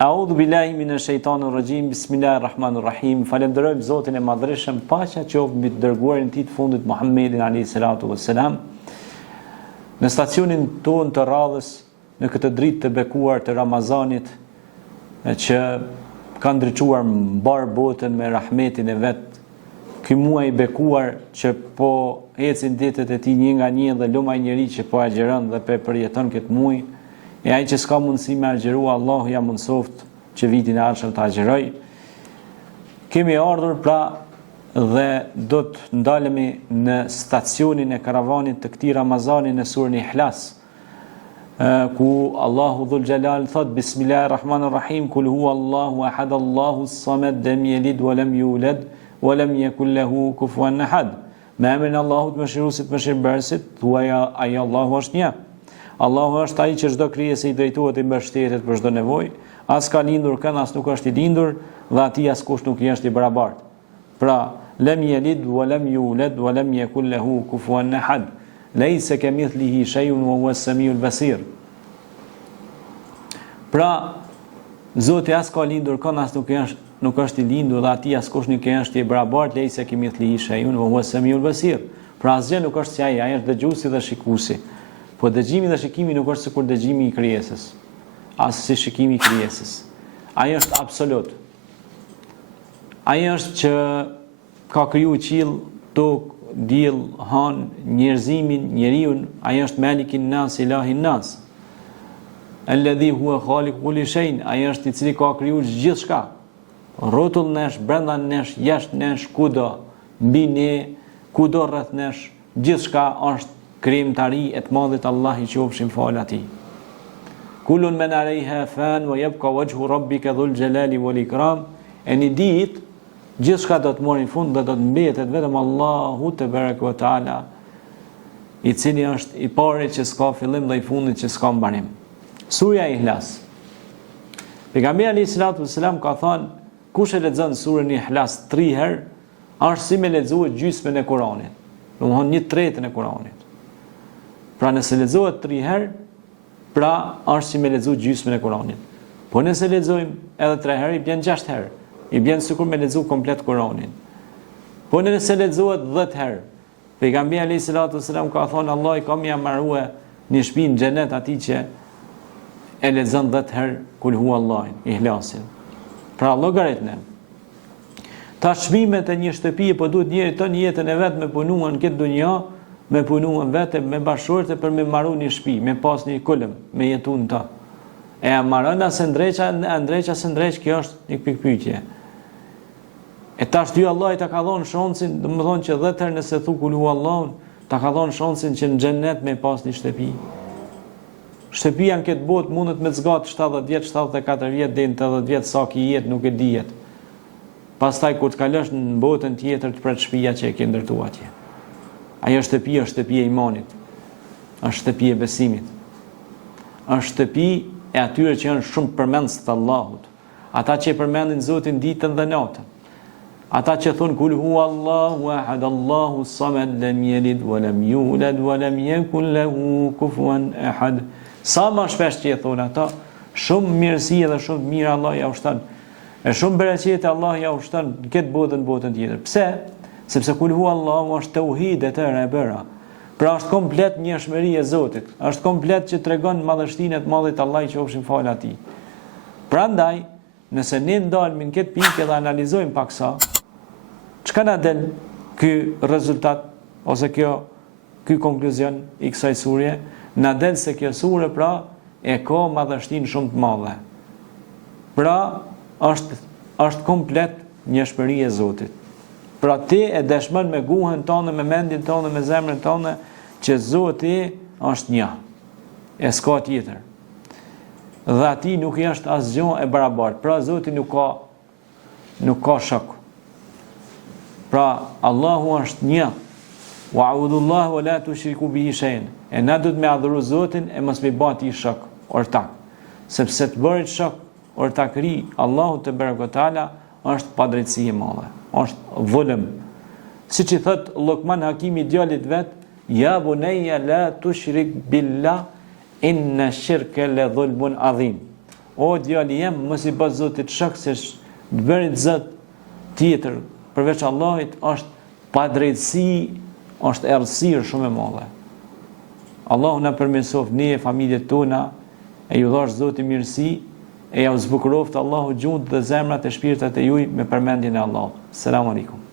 A'udhu billahi minash shaitanir rajim. Bismillahir rahmanir rahim. Falenderojmë Zotin e Madhreshëm, paqja qoftë mbi të dërguarin e tij të fundit Muhammedin alayhi salatu wassalam. Në stacionin tonë të radhës, në këtë dritë të bekuar të Ramazanit, që ka ndriçuar mbar botën me rahmetin e vet, ky muaj i bekuar që po ecin ditët e tij një nga një dhe lumaj njeri që po agjeron dhe përjeton këtë muaj. E ai që s'ka mundësi me agjerua, Allahu ja mundsoft që vitin e ardhshëm të agjeroj. Kemi ardhur pra dhe do të ndalemi në stacionin e karavanit të këtij Ramazani në surën Ihlas, ku Allahu Dhul Jalal thot: Bismillahirrahmanirrahim, Kul huwa Allahu ahad, Allahu s-samad, lam yalid wa lam yulad wa lam yakul lahu kufuwan ahad. Me emrin e Allahut mëshiruesit mëshirbërësit, thuaj ai Allahu është një. Allahu është ai që çdo krijesë i drejtohet i mbështetet për çdo nevojë, as ka lindur kënd, as nuk është i lindur, dhe atij askush nuk i është i barabartë. Pra, lam yalid wa lam yulad wa lam yakul lahu kufuwan ahad. Laysa kamithlihi shay'un wa huwa as-sami'ul basir. Pra, Zoti as ka lindur kënd, as nuk është i lindur, dhe atij askush nuk i është i barabartë. Laysa kamithlihi shay'un wa huwa as-sami'ul basir. Pra, asgjë nuk është si ai është dëgjuesi dhe shikuesi. Po dëgjimi dhe shikimi nuk është sikur dëgjimi i krijesës, as si shikimi i krijesës. Ai është absolut. Ai është që ka kriju qiell, tokë, diell, han, njerëzimin, njeriu. Ai është Malikin Nas, Ilahin Nas. Alladhi huwa khaliqu kulli shay'in. Ai është i cili ka kriju gjithçka. Rrotull nesh, brenda nesh, jashtë nesh, kudo, mbi ne, kudo rreth nesh, gjithçka është krijimtari e të madhit Allah i qofshin fal atij. Kullun men alejha fan wa yabqa wajhu rabbika dhul jalali wal ikram. E një ditë gjithçka do të marrin fund dhe do të mbetet vetëm Allahu te baraka wa taala, i cili është i pari që s'ka fillim dhe i fundit që s'ka mbarim. Surja Ihlas. Pejgamberi alayhis salatu wassalam ka thënë, kush e lexon surën Ihlas 3 herë, është si me lexuar gjysmën e Kuranit. Domthonë 1/3 e Kuranit. Pra nëse lexohet 3 herë, pra është si me lexuar gjysmën e Kuranit. Po nëse lexojmë edhe 3 herë, i bën 6 herë. I bën sikur me lexuar komplet Kuranin. Po nëse lexohet 10 herë, pejgamberi alayhis salatu wassalam ka thënë, Allah i ka më marrua një shtëpi në xhenet atij që e lexon 10 herë Kul huwa Allahin, Ihlasin. Pra llogaritnë. Ta çmimet e një shtëpie, po duhet njëri ton jetën e vet me punuar në këtë dunjë, me punuar vetë, me bashkëshortë për me marrë një shtëpi, me pas një kulm, me jetu në ta. E marrëna se ndreqa se ndreq, kjo është një pikpyetje. E tash dy Allah i ta ka dhënë shansin, domethënë që 10 herë nëse thu Kul huwa Allahun, ta ka dhënë shansin që në xhenet me pas një shtëpi. Shtëpia në këtë botë mundet me zgatë 70 vjet, 74 vjet, deri në 80 vjet, sa ki jetë nuk e dihet. Pastaj kur të kalosh në botën tjetër të pret shtëpia që e ke ndërtuar atje. Ajo shtëpi është shtëpi e imanit, është shtëpi e besimit, është shtëpi e atyre që janë shumë përmendës të Allahut, ata që e përmendin Zotin ditën dhe natën, ata që thonë Kul huwa Allahu ahad, Allahu s-samad, lam yalid wa lam yulad wa lam yakul lahu kufuwan ahad. Sa më shpesh që e thonë ata, shumë mirësi dhe shumë mirë Allah ja ushton, e shumë bereqete Allah ja ushton në këtë botën tjetër. Pse? Sepse Kul huwa Allahu është tauhid e tërë e bëra. Pra është komplet njëshmëri e Zotit, është komplet që tregon madhështinë e të madhit Allah i qofshin fal atij. Prandaj, nëse ne ndalemi në këtë pikë dhe analizojmë paksa, çka na del ky rezultat ose ky konkluzion i kësaj surje, na del se kjo sure pra e ka madhështinë shumë të madhe. Pra është komplet njëshmëri e Zotit. Pra ti e dëshmon me guhen tonë, me mendjen tonë, me zemrën tonë, që Zoti është një, e s'ka tjetër. Dhe ati nuk i është asgjë e barabartë. Pra Zoti nuk ka shok. Pra Allahu është një. Wa'budullahu wa la tushriku bihi shay'an. E na duhet me adhuru Zotin e mos me bati shok, ortak. Sepse të bërit shok, ortakëri Allahu te barekutaala është padrejtësi e madhe. Është vullëm. Siç i thot Luqman Hakimi djalit vet, ja bunayya la tushrik billah inna shirka la dhulmun adhim. o djali jem, mos i bë Zotit shok se të bërit Zot tjetër përveç Allahit është padrejtësi, është errësirë shumë e madhe. Allahu na përmirësoft ne e familjet tona, e ju dhash Zoti mirësi, e ja u zbukuroft Allahu gjuhët dhe zemrat e shpirtat e juaj me përmendjen e Allahut. Selam aleikum.